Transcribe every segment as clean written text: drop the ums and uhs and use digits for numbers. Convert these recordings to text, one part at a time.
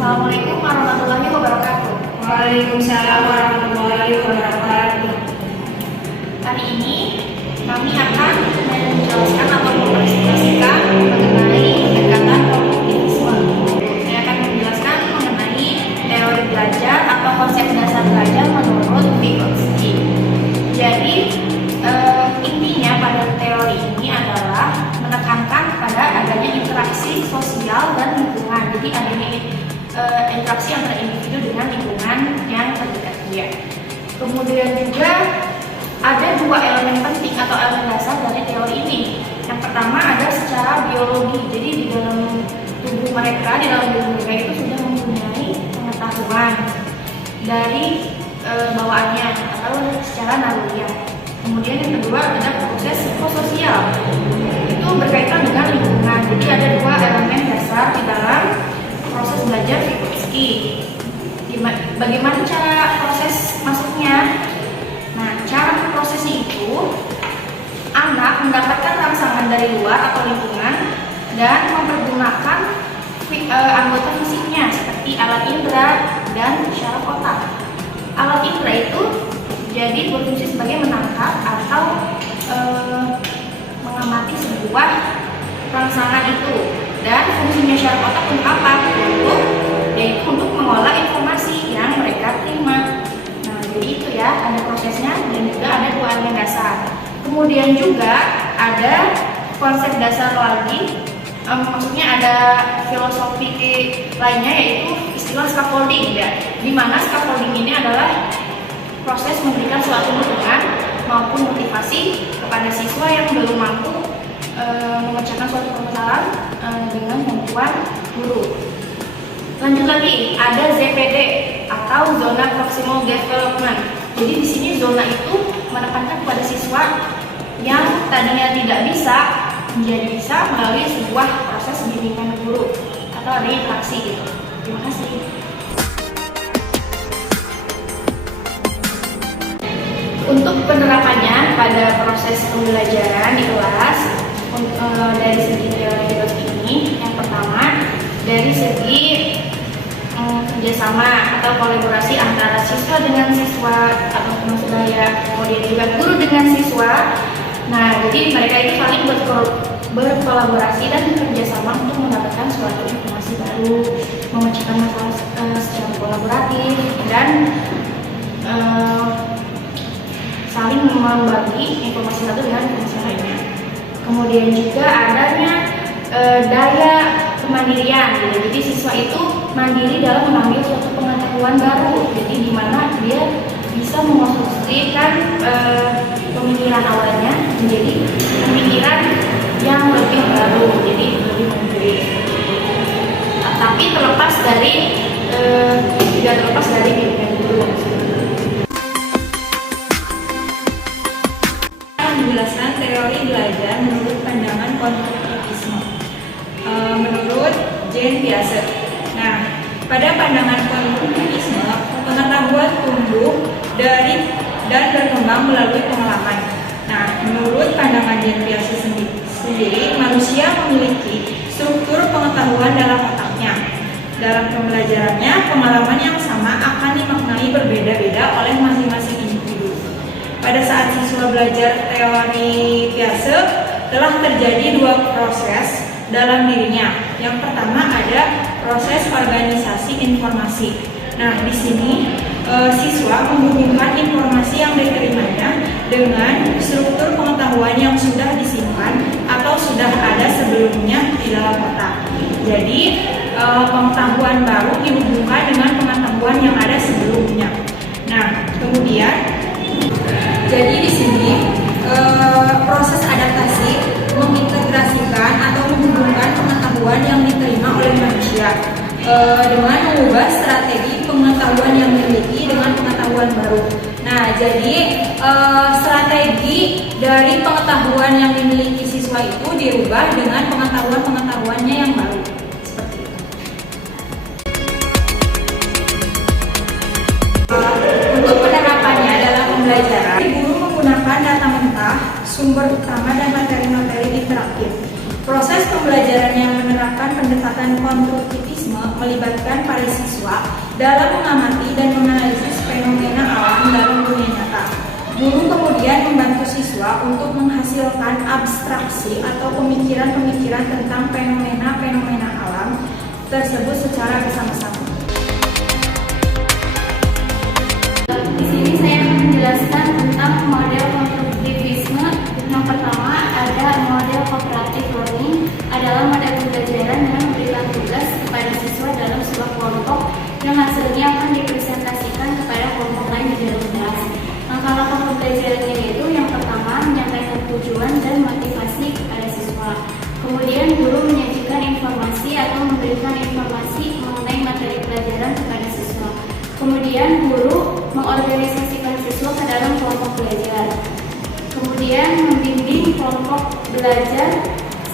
Assalamualaikum warahmatullahi wabarakatuh. Waalaikumsalam warahmatullahi wabarakatuh. Hari ini kami akan menjelaskan atau mempresentasikan mengenai pendekatan kognitivisme. Saya akan menjelaskan mengenai teori belajar atau konsep dasar belajar menurut Vygotsky. Jadi intinya pada teori ini adalah menekankan pada adanya interaksi sosial dan lingkungan. Jadi adanya interaksi antara individu dengan lingkungan yang terdekat dia. Kemudian juga ada dua elemen penting atau elemen dasar dari teori ini. Yang pertama ada secara biologi. Jadi di dalam tubuh mereka, di dalam diri mereka itu sudah mempunyai pengetahuan dari bawaannya atau secara naluriah. Kemudian yang kedua ada proses psikososial. Itu berkaitan dengan lingkungan. Jadi ada dua elemen dasar di dalam proses belajar Vygotsky. Bagaimana cara proses masuknya? Nah, cara prosesnya itu anak mendapatkan rangsangan dari luar atau lingkungan dan mempergunakan anggota fisiknya seperti alat indera dan syaraf otak. Alat indera itu jadi berfungsi sebagai menangkap atau mengamati sebuah rangsangan itu. Dan fungsinya syaraf otak untuk apa? Yaitu untuk mengolah informasi yang mereka terima. Nah, jadi itu ya, ada prosesnya dan juga ada dua elemen dasar. Kemudian juga ada konsep dasar lagi, maksudnya ada filosofi lainnya yaitu istilah scaffolding ya. Di mana scaffolding ini adalah proses memberikan suatu dukungan maupun motivasi kepada siswa yang belum mampu memecahkan suatu permasalahan dengan bantuan guru. Lanjut lagi, ada ZPD atau zona proximal development. Jadi di sini zona itu menekankan kepada siswa yang tadinya tidak bisa menjadi bisa melalui sebuah proses bimbingan guru atau ada interaksi gitu. Terima kasih. Untuk penerapannya pada proses pembelajaran di kelas dari segi teori Vygotsky ini, yang pertama dari segi kerjasama atau kolaborasi antara siswa dengan siswa atau teman sebaya, kemudian juga guru dengan siswa. Nah, jadi mereka itu saling berkolaborasi dan kerjasama untuk mendapatkan suatu informasi baru, memecahkan masalah secara kolaboratif dan saling membagi informasi satu dengan informasi lainnya. Kemudian juga adanya daya kemandirian. Jadi siswa itu mandiri dalam mengambil suatu pengetahuan baru. Jadi di mana dia bisa mengonstruksikan pemikiran awalnya menjadi pemikiran yang lebih baru, jadi lebih mandiri. Tapi terlepas dari tidak terlepas dari bimbingan guru. Menjelaskan teori belajar menurut pandangan kognitivisme menurut Jean Piaget. Nah, pada pandangan kognitivisme, pengetahuan tumbuh dari dan berkembang melalui pengalaman. Nah, menurut pandangan Jean Piaget sendiri, manusia memiliki struktur pengetahuan dalam otaknya. Dalam pembelajarannya, pengalaman yang sama akan dimaknai berbeda-beda oleh masing-masing individu. Pada saat siswa belajar teori Piaget, telah terjadi dua proses dalam dirinya. Yang pertama ada proses organisasi informasi. Nah, di sini siswa menghubungkan informasi yang diterimanya dengan struktur pengetahuan yang sudah disimpan atau sudah ada sebelumnya di dalam otak. Jadi pengetahuan baru dihubungkan dengan pengetahuan yang ada sebelumnya. Nah, kemudian jadi di sini proses adaptasi mengintegrasikan atau menghubungkan pengetahuan yang diterima oleh manusia dengan mengubah strategi pengetahuan yang dimiliki dengan pengetahuan baru. Nah, jadi strategi dari pengetahuan yang dimiliki siswa itu dirubah dengan pengetahuan-pengetahuannya yang baru. Seperti itu. Untuk penerapannya dalam pembelajaran, guru menggunakan data mentah, sumber utama dan materi-materi interaktif. Proses pembelajaran yang menerapkan pendekatan konstruktivisme melibatkan para siswa dalam mengamati dan menganalisis fenomena alam dalam dunia nyata. Guru kemudian membantu siswa untuk menghasilkan abstraksi atau pemikiran-pemikiran tentang fenomena-fenomena alam tersebut secara bersama-sama. Di sini saya akan menjelaskan tentang model konstruktivisme. Yang pertama ada model cooperative learning, adalah model pembelajaran yang memberikan tugas kepada siswa dalam sebuah kelompok yang hasilnya akan dipresentasikan kepada kelompok lain di dalam kelas. Langkah-langkah pembelajarannya yaitu yang pertama menyampaikan tujuan dan motivasi kepada siswa. Kemudian guru menyajikan informasi atau memberikan informasi mengenai materi pelajaran kepada siswa. Kemudian guru mengorganisasikan siswa ke dalam kelompok belajar. Kemudian membimbing kelompok belajar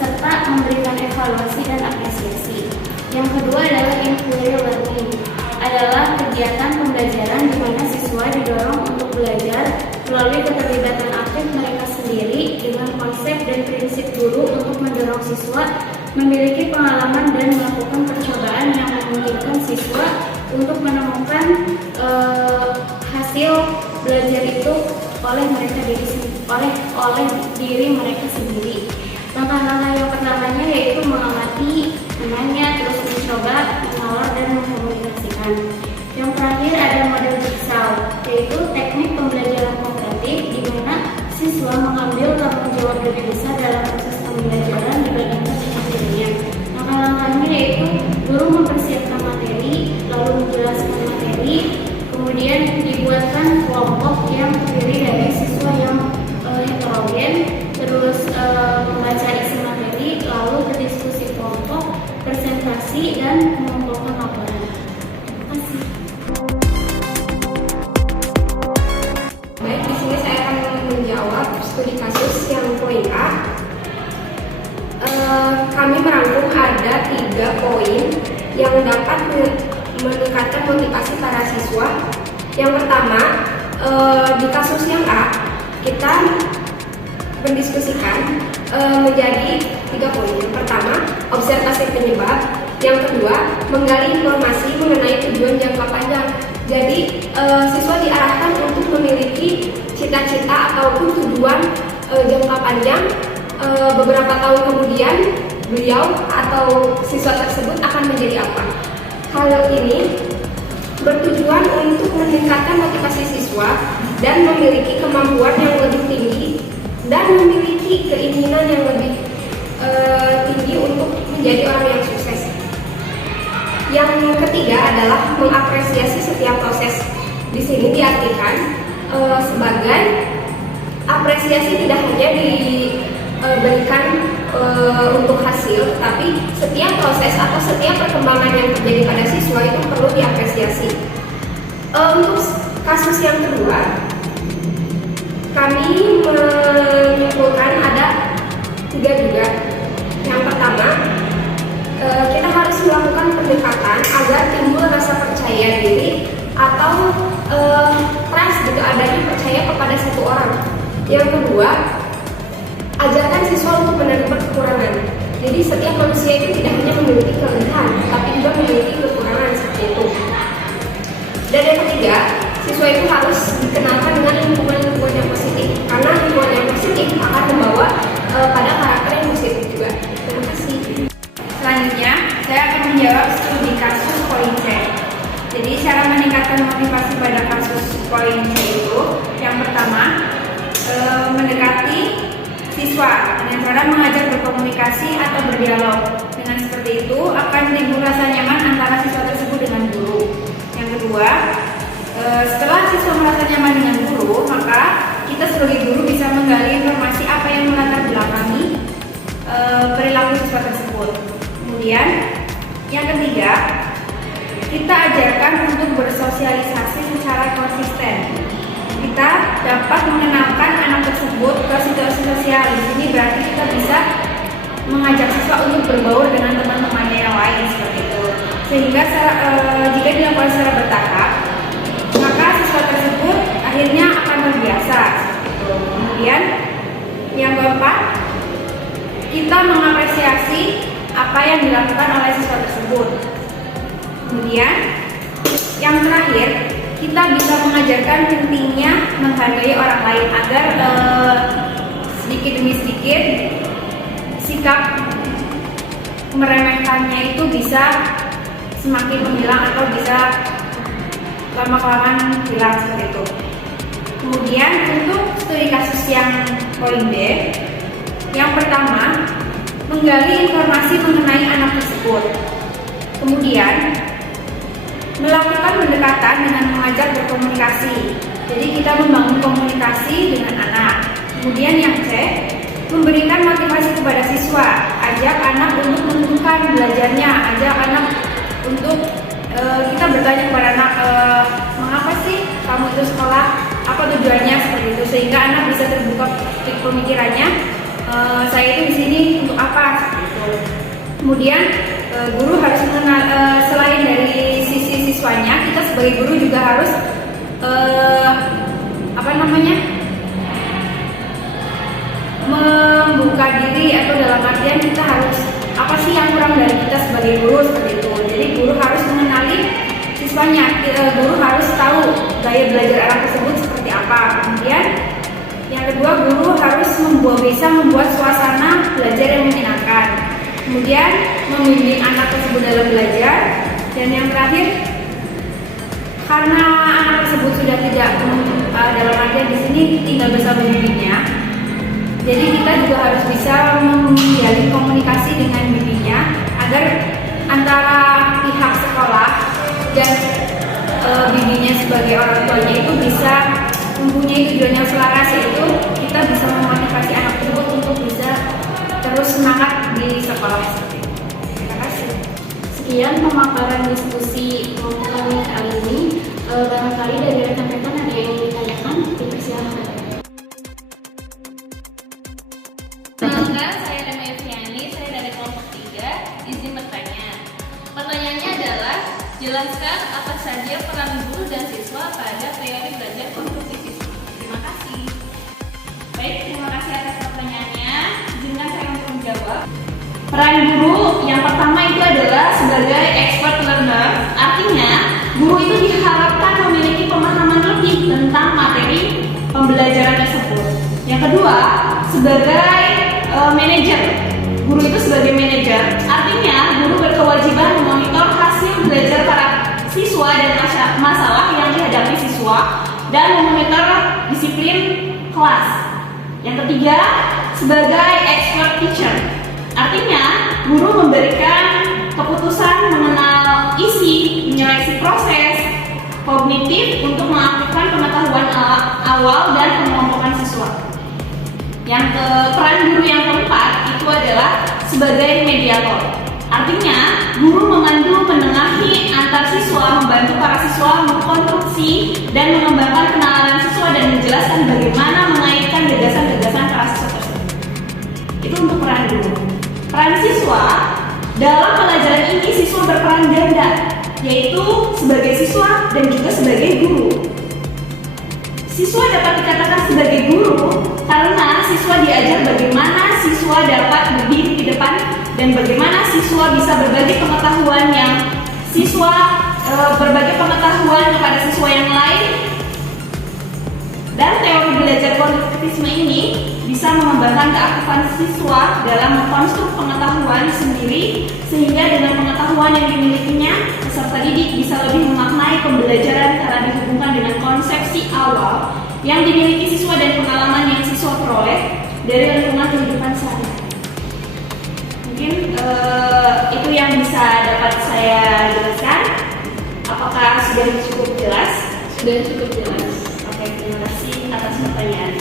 serta memberikan evaluasi dan apresiasi. Yang kedua adalah inquiry learning, adalah kegiatan pembelajaran di mana siswa didorong untuk belajar melalui keterlibatan aktif mereka sendiri dengan konsep dan prinsip guru untuk mendorong siswa memiliki pengalaman dan melakukan percobaan yang memungkinkan siswa untuk menemukan hasil belajar itu oleh diri mereka sendiri. Langkah-langkah yang pertamanya yaitu mengamati, menanya, terus mencoba, menolak, dan mengkomunikasikan. Yang terakhir ada model jigsaw, yaitu teknik pembelajaran kooperatif di mana siswa mengambil tanggung jawab lebih besar dalam proses pembelajaran dibandingkan dengan dirinya. Langkah-langkahnya yaitu guru mempersiapkan materi, lalu menjelaskan materi, kemudian dibuatkan kelompok yang terdiri dari siswa yang heterogen, terus membaca isi materi, lalu berdiskusi kelompok, presentasi, dan mengumpulkan laporan. Terima kasih. Baik, di sini saya akan menjawab studi kasus yang poin A. Kami merangkum ada 3 poin yang dapat meningkatkan motivasi para siswa. Yang pertama, di kasus yang A, kita mendiskusikan menjadi 3 poin. Yang pertama, observasi penyebab. Yang kedua, menggali informasi mengenai tujuan jangka panjang. Jadi, siswa diarahkan untuk memiliki cita-cita ataupun tujuan jangka panjang. Beberapa tahun kemudian, beliau atau siswa tersebut akan menjadi apa. Hal ini bertujuan untuk meningkatkan motivasi siswa dan memiliki kemampuan yang lebih tinggi dan memiliki keinginan yang lebih tinggi untuk menjadi orang yang sukses. Yang ketiga adalah mengapresiasi setiap proses. Di sini diartikan sebagai apresiasi tidak hanya diberikan untuk hasil, tapi setiap proses atau setiap perkembangan yang terjadi pada siswa itu perlu diapresiasi. Untuk kasus yang kedua, kami menyimpulkan ada 3 juga. Yang pertama, kita harus melakukan pendekatan agar timbul rasa percaya diri atau trust gitu, adanya percaya kepada satu orang. Yang kedua, ajarkan siswa untuk menerima kekurangan. Jadi setiap manusia itu tidak hanya memiliki kelebihan, tapi juga memiliki kekurangan seperti itu. Dan yang ketiga, siswa itu harus dikenalkan dengan lingkungan yang positif, karena lingkungan yang positif akan membawa pada karakter yang positif juga. Terima kasih. Selanjutnya, saya akan menjawab studi kasus poin C. Jadi, cara meningkatkan motivasi pada kasus poin C itu, yang pertama, mendekati siswa dengan cara mengajak berkomunikasi atau berdialog. Dengan seperti itu akan timbul rasa nyaman antara siswa tersebut dengan guru. Yang kedua, setelah siswa merasa nyaman dengan guru, maka kita sebagai guru bisa menggali informasi apa yang melatar belakangi perilaku siswa tersebut. Kemudian yang ketiga, kita ajarkan untuk bersosialisasi secara konsisten. Kita dapat mengenalkan anak tersebut ke situasi sosial. Di sini berarti kita bisa mengajak siswa untuk berbaur dengan teman-temannya yang lain seperti itu. Sehingga jika dilakukan secara bertahap, maka siswa tersebut akhirnya akan terbiasa. Kemudian yang keempat, kita mengapresiasi apa yang dilakukan oleh siswa tersebut. Kemudian, yang terakhir, kita bisa mengajarkan pentingnya menghargai orang lain agar sedikit demi sedikit sikap meremehkannya itu bisa semakin menghilang atau bisa lama-kelamaan hilang seperti itu. Kemudian untuk studi kasus yang poin B, yang pertama, menggali informasi mengenai anak tersebut. Kemudian, melakukan pendekatan dengan mengajak berkomunikasi. Jadi kita membangun komunikasi dengan anak. Kemudian yang C, memberikan motivasi kepada siswa. Ajak anak untuk menentukan belajarnya. Ajak anak untuk kita bertanya kepada anak, mengapa sih kamu itu sekolah? Apa tujuannya seperti itu? Sehingga anak bisa terbuka pemikirannya. Saya itu di sini untuk apa? Seperti itu. Kemudian guru harus mengenal, selain dari sisi siswanya, kita sebagai guru juga harus membuka diri, atau dalam artian kita harus apa sih yang kurang dari kita sebagai guru seperti itu. Jadi guru harus mengenali siswanya, guru harus tahu gaya belajar anak tersebut seperti apa. Kemudian yang kedua, guru harus bisa membuat suasana belajar yang menyenangkan. Kemudian membimbing anak tersebut dalam belajar. Dan yang terakhir, karena anak tersebut sudah tidak dalam artian di sini tinggal bersama bimbingnya, jadi kita juga harus bisa menjalin komunikasi dengan bimbingnya agar antara pihak sekolah dan bimbingnya sebagai orang tuanya itu bisa mempunyai tujuan yang selaras, yaitu kita bisa memotivasi anak tersebut untuk bisa terus semangat di sekolah. Terima kasih. Sekian pemaparan diskusi kami kali ini. Barangkali dari rekan-rekan ada yang ingin ditanyakan, dipersilakan. Perkenalkan, saya Rema Eviani, saya dari kelompok 3, izin bertanya. Pertanyaannya adalah, jelaskan apa saja peran guru dan siswa pada teori belajar konstruktivisme. Terima kasih. Baik, terima kasih atas pertanyaannya. Izinkan saya untuk menjawab. Peran guru yang pertama itu adalah sebagai expert learner. Artinya, guru itu diharapkan memiliki pemahaman lebih tentang materi pembelajaran tersebut. Yang kedua, sebagai manajer. Guru itu sebagai manajer. Artinya, guru berkewajiban memonitor hasil belajar para siswa dan masalah yang dihadapi siswa dan memonitor disiplin kelas. Yang ketiga, sebagai expert teacher. Artinya, guru memberikan keputusan mengenal isi, menyeleksi proses kognitif untuk mengaktifkan pengetahuan awal dan pengelompokan siswa. Peran guru yang keempat itu adalah sebagai mediator. Artinya, guru memandu, menengahi antar siswa, membantu para siswa mengkonstruksi dan mengembangkan penalaran siswa dan menjelaskan bagaimana mengaitkan gagasan-gagasan para siswa tersebut. Itu untuk peran guru. Peran siswa, dalam pelajaran ini siswa berperan ganda, yaitu sebagai siswa dan juga sebagai guru. Siswa dapat dikatakan sebagai guru karena siswa diajar bagaimana siswa dapat berdiri di depan dan bagaimana siswa bisa berbagi pengetahuan kepada siswa yang lain. Dan teori belajar konstruktivisme ini bisa mengembangkan keaktifan siswa dalam mengkonstruk pengetahuan sendiri, sehingga dengan pengetahuan yang dimilikinya, peserta didik bisa lebih memaknai pembelajaran karena dihubungkan dengan konsepsi awal yang dimiliki siswa dan pengalaman yang siswa peroleh dari lingkungan kehidupan sehari-hari. Mungkin itu yang bisa dapat saya jelaskan. Apakah sudah cukup jelas? Sudah cukup jelas. Oke, terima kasih atas pertanyaan.